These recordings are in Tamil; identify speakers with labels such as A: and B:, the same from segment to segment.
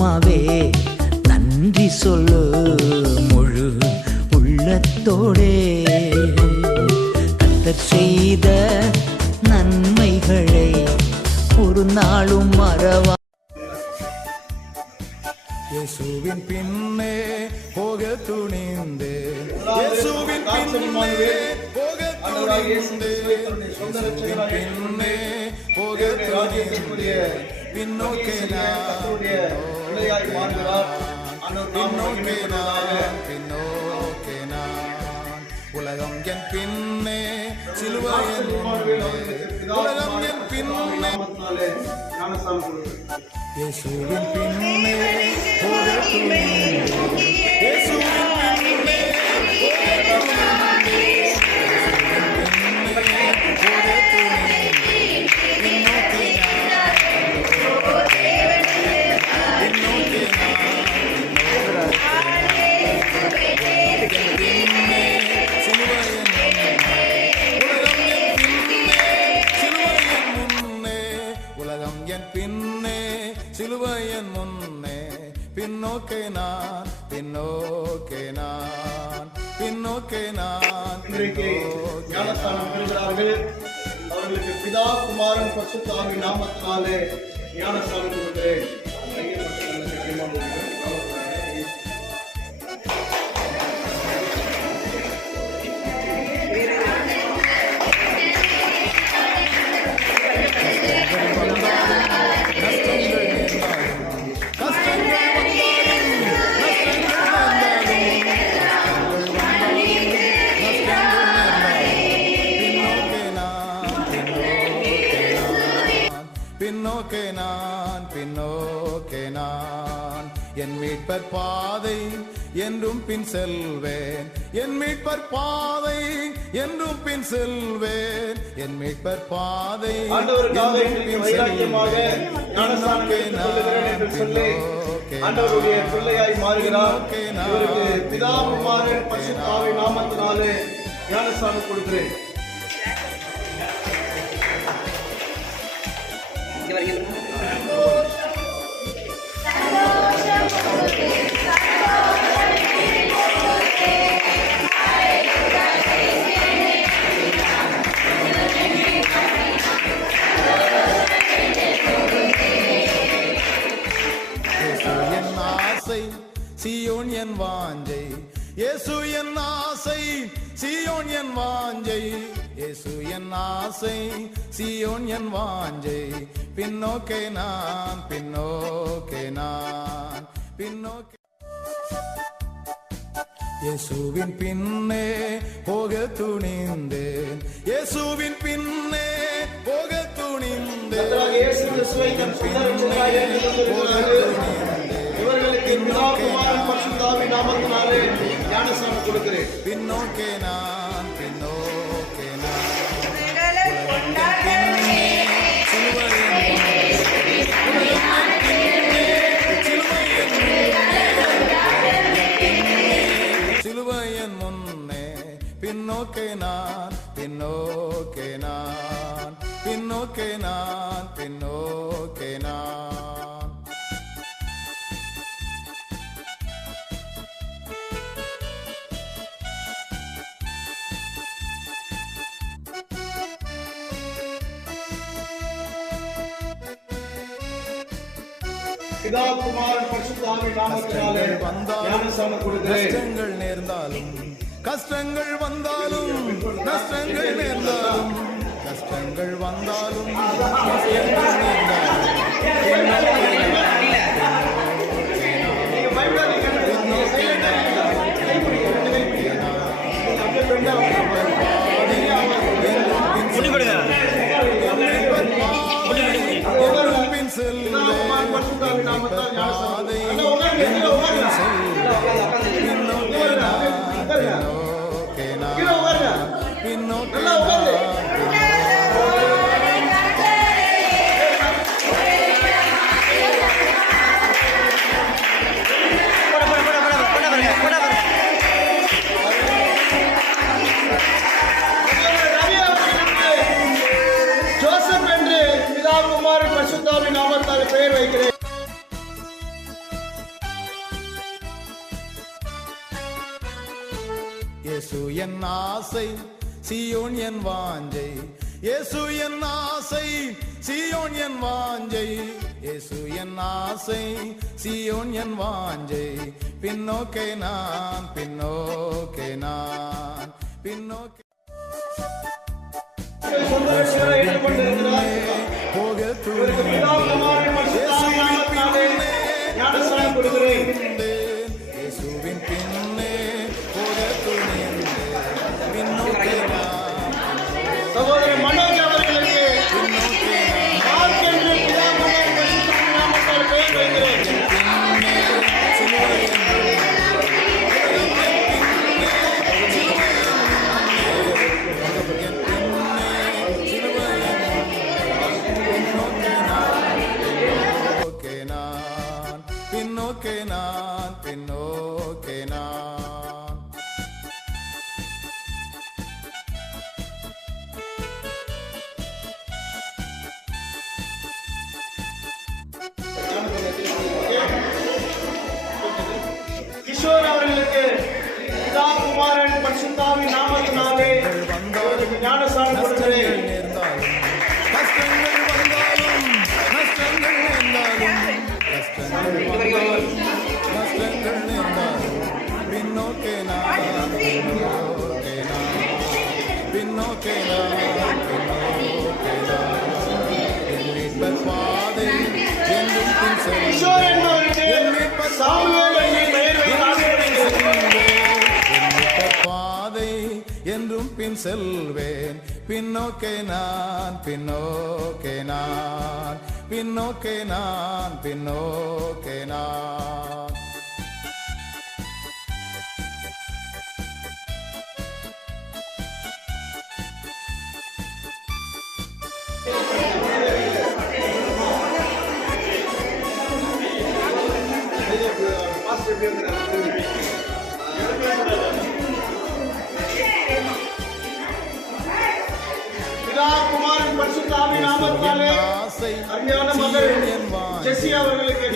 A: ஆத்துமாவே நன்றி சொல்லு முழு உள்ளத்தோடே. கத்தர் செய்த நன்மைகளை ஒரு நாளும் மறவா
B: இயேசுவின் பின்னே போக துணிந்து. இயேசுவின் பின்னே போக துணிந்து. இயேசுவின் பின்னே போக துணிந்து. பின்னோக்கே பின்னோக்கே பின்னோக்கே உலகம் என் பின்னே சிலுவையன் உலகம் என் பின்னே. இயேசுவின் பின்னே இயேசுவின் நான் பின்னோக்கே நான் பின்னோக்கே நான்
C: ஞானஸ்தானம் பெறுகிறார்கள். அவர்களுக்கு பிதா குமாரன் பசுத்தாவி நாமத்தினாலே ஞானஸ்தானம் கொடுக்கிறேன்
B: மீட்பர் பாதை என்றும் பின் செல்வேன் என் மீட்பர் பாதை என்றும் பின் செல்வேன் என் மீட்பர் பாதை
C: ஆண்டவருடைய. பிள்ளையாய் மாறுகிறார்
B: பின்னோக்கே நான்.
C: இவருக்கு பிதா குமாரன் பசுத்தாவி நாமத்தினாலே ஞானஸ்தானம் கொடுக்கிறேன்
B: வாஞ்சை. இயேசு என் ஆசை சியோன் என் வாஞ்சை. இயேசு என் ஆசை சியோன் என் வாஞ்சை. பின்னோக்கே நான் பின்னோக்கே நான் பின்னோக்கே. இயேசுவின் பின்னே போக துணிந்தேன். இயேசுவின் பின்னே போக துணிந்தேன்.
C: சொந்த இரட்சகராக ஏற்றுக்கொண்டிருக்கிறார்கள். இவர்களுக்கு நாமத்தினாலே ஞானசாமி கொடுக்கிறேன்.
B: பின்னோக்கே நான் பின்னோக்கே சிலுவையன் முன்னே பின்னோக்கே நான் பின்னோக்கே நான் பின்னோக்கே நான் பின்னோ
C: பிதா குமாரன் பசுத்தாவி நாமத்தினாலே
B: கஷ்டங்கள்
C: ஞானஸ்தானம் கொடுக்கிறேன்
B: கஷ்டங்கள் நேர்ந்தாலும் கஷ்டங்கள் வந்தாலும் நஷ்டங்கள் நேர்ந்தாலும் கஷ்டங்கள் வந்தாலும் கஷ்டங்கள் நேர்ந்தாலும். என் வாஞ்சை. இயேசு என் ஆசை சியோன் என் வாஞ்சை. இயேசு என் ஆசை சியோன் என் வாஞ்சை. பின்னோக்கை நான் பின்னோக்கை நான் பின்னோக்கை. போக துணை என்றும் பின் செல்வேன். பின்னோக்கே நான் பின்னோக்கே நான் பின்னோக்கே நான் பின்னோக்கே நான். பரிசுத்தாமி
C: நாமத்தாலே மகள் ஜெசி அவர்களுக்கு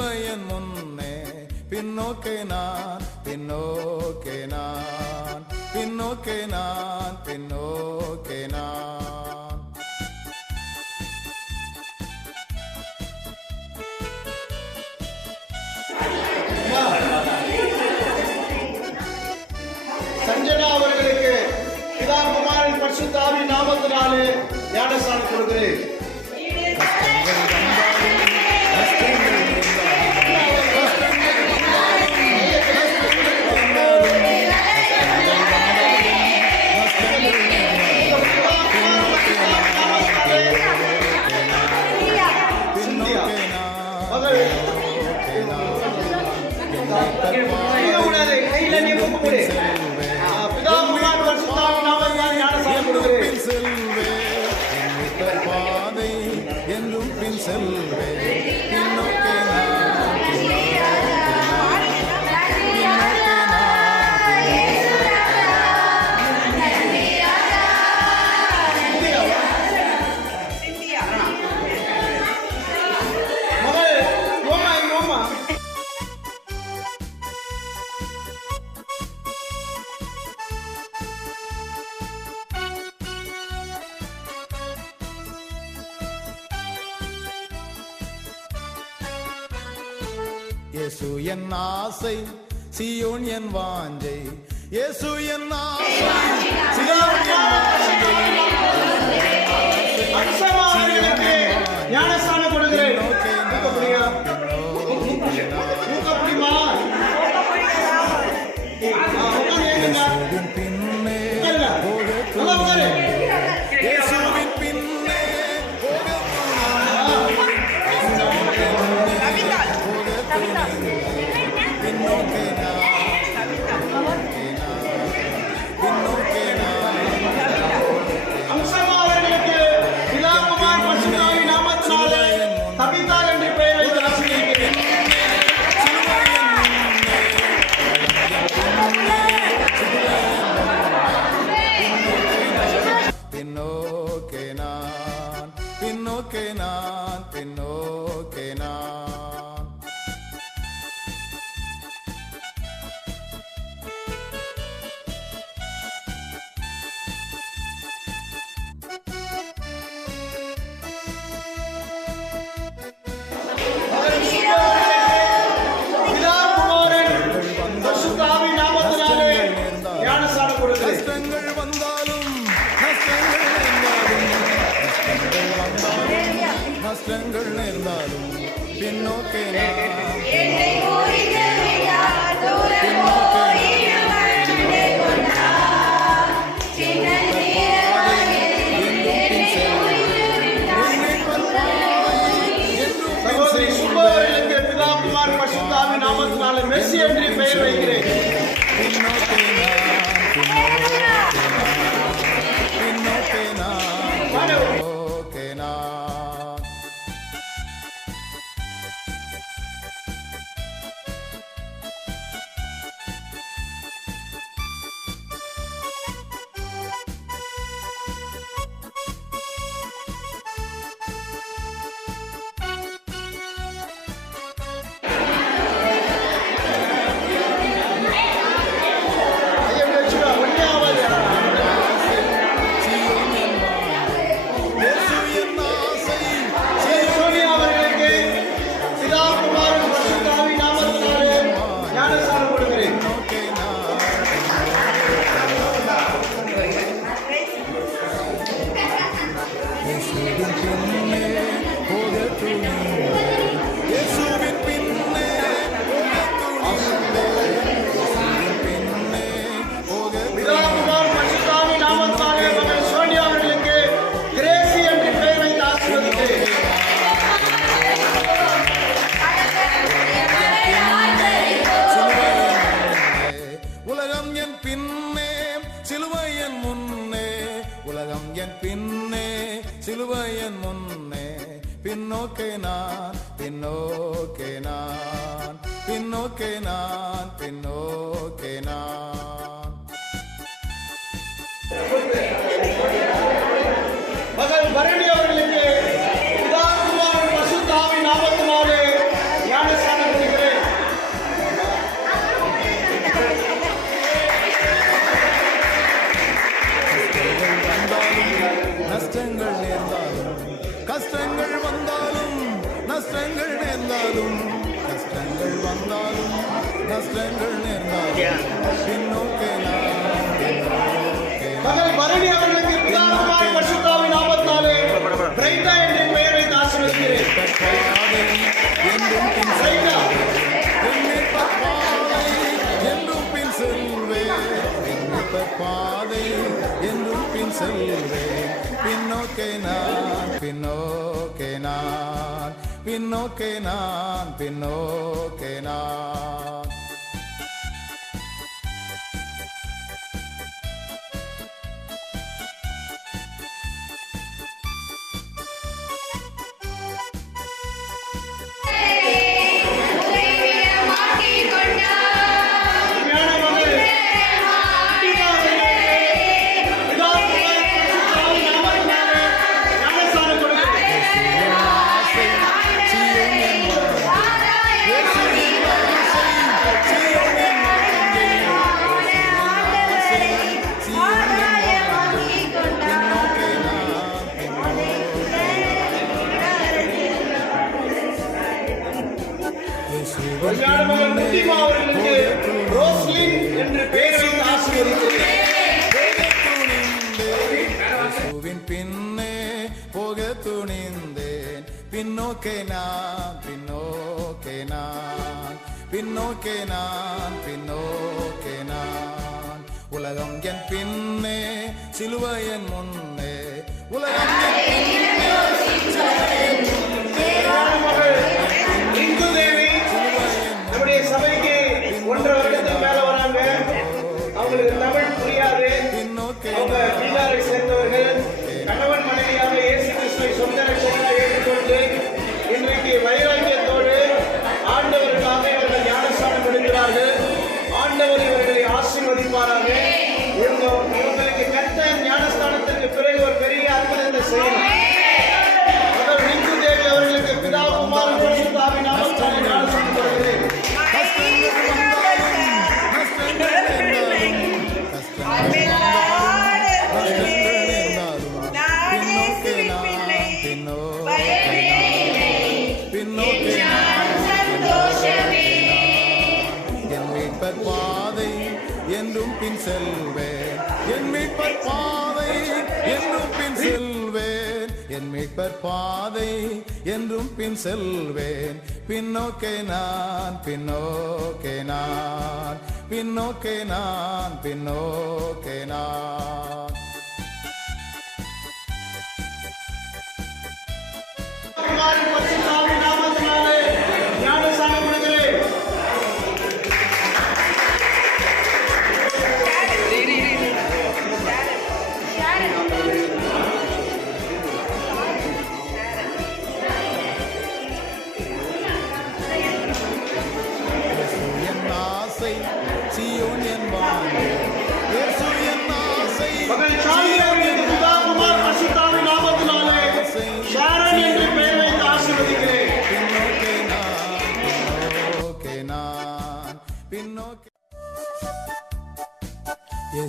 B: தேவையன் முன்னே பின்னோக்கே நான் பின்னோக்கே நான் பின்னோக்கே நான் பின்னோக்கே நான்
C: சஞ்சனா அவர்களுக்கு பிதாகுமாரின் பரிசுத்தாவின் நாமத்தினாலே ஞானஸ்தானம் கொடுக்கிறேன்
B: இயேசு என் ஆசை சியோன் என் வாஞ்சை. இயேசு என் ஆசை சியோன் என் வாஞ்சை.
C: ஞானஸ்தானம் கொடுக்கிறேன்.
B: Okay, now. no que nada. பின்னோக்கே நான் பின்னோக்கே நான்
C: பொய்யாளமகன் முத்திமா அவர்களுக்கு ரோஸ்லிங் என்று பெயர் வைத்து ஆசீர்வதிக்கிறேன்
B: பின்னே போக துணிந்தேன். பின்னோக்கே நான் பின்னோக்கே நான். பின்னோக்கே நான் பின்னோக்கே நான். உலகம் என் பின்னே சிலுவை என் முன்னே. உலகம் என் பின்னே சிலுவை என் முன்னே. என் மீட்பர் பாதை என்றும் பின் செல்வேன். பின்னோக்கே நான் பின்னோக்கே நான் பின்னோக்கே நான் பின்னோக்கே நான்.
C: நாமத்தினாலே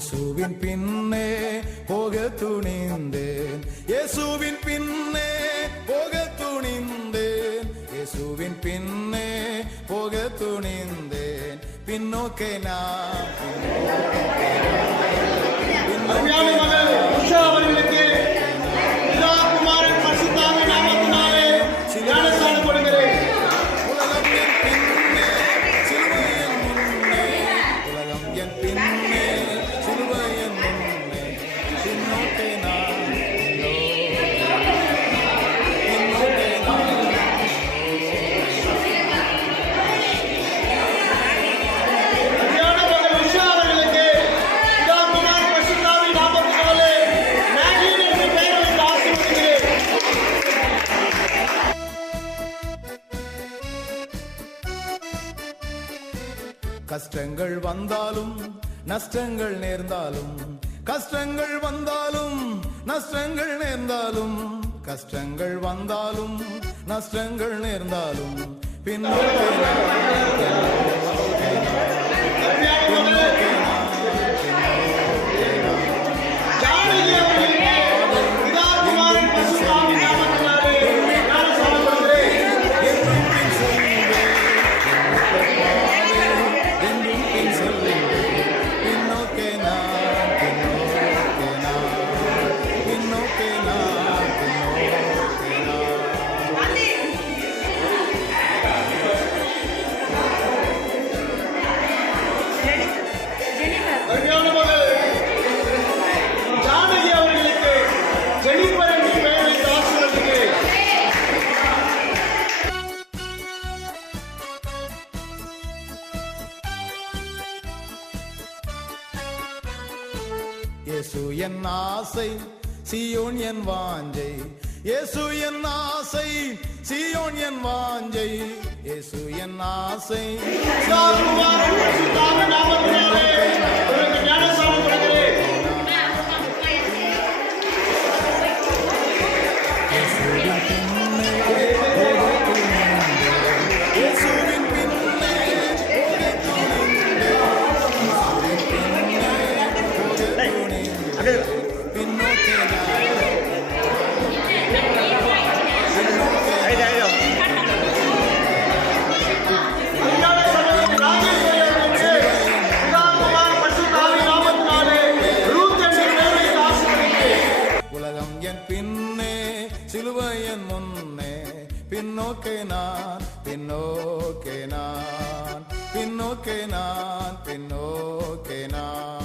B: இயேசுவின் பின்னே போக துணிந்தேன். இயேசுவின் பின்னே போக துணிந்தேன். இயேசுவின் பின்னே போக துணிந்தேன். பின்னோக்கே நான் பின்னோக்கே வந்தாலும் நஷ்டங்கள் நேர்ந்தாலும் கஷ்டங்கள் வந்தாலும் நஷ்டங்கள் நேர்ந்தாலும் கஷ்டங்கள் வந்தாலும் நஷ்டங்கள் நேர்ந்தாலும் பின்னோக்கி இயேசு என் ஆசை சியோன் என் வாஞ்சை. இயேசு என் ஆசை சியோன் என் வாஞ்சை. இயேசு என் ஆசை. பின்னோக்கே நான் பின்னோக்கே நான் பின்னோக்கே நான் பின்னோக்கே நான்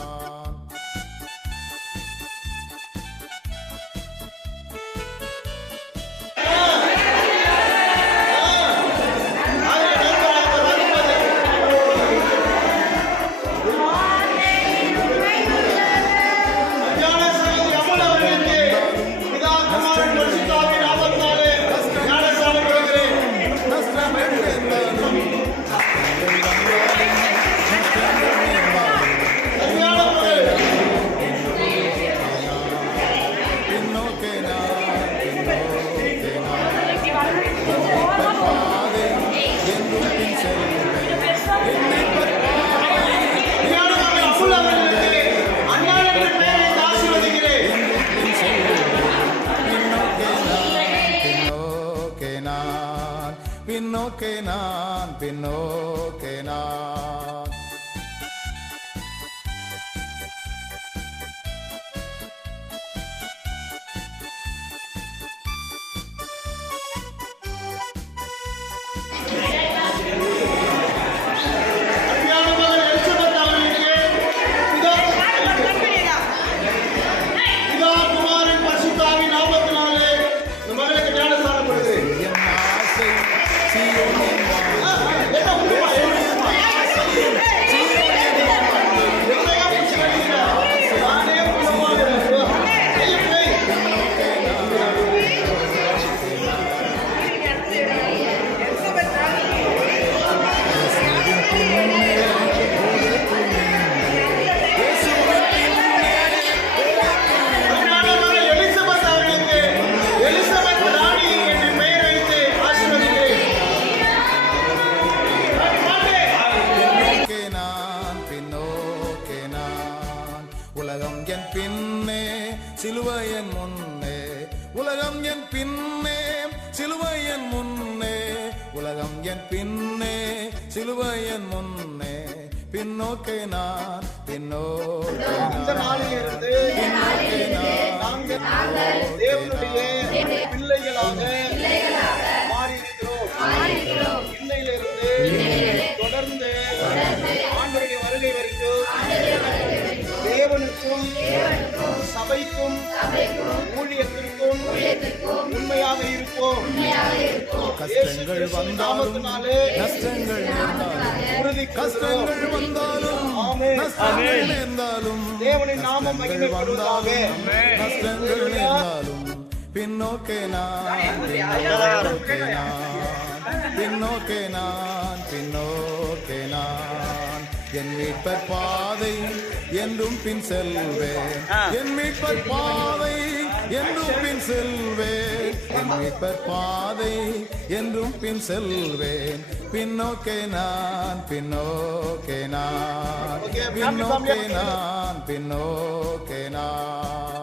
B: உலகம் என் பின்னே சிலுவை என் முன்னே. உலகம் என் பின்னே சிலுவை என் முன்னே. பின்னோக்கே நான் பின்னோக்கே பின்னோக்கே நான்.
C: நாங்கள் தேவனுடைய பிள்ளைகளாக தேவனுக்கும் சபைக்கும் ஊழியத்திற்கும் உண்மையாக இருப்போம்.
B: கஷ்டங்கள் வந்தாலும் நேர்ந்தாலும்
C: உறுதி கஷ்டங்கள்
B: கஷ்டங்கள் வந்தாலும்
C: ஆமென்.
B: நஷ்டங்கள் நேர்ந்தாலும்
C: தேவனின் நாமம் மகிமைப்படுவதாக.
B: நஷ்டங்கள் நேர்ந்தாலும் பின்னோக்கே நான் பின்னோக்கே நான் பின்னோக்கே நான் பின்னோக்கே நான். என் மீட்பர் பாதை என்றும் பின் செல்வேன் என் மீட்பர் பாதை என்றும் பின் செல்வேன் என் மீட்பர் பாதை என்றும் பின் செல்வேன் பின்னோக்கே நான் பின்னோக்கே நான். பின்னோக்கே. நான் பின்னோக்கே நான்.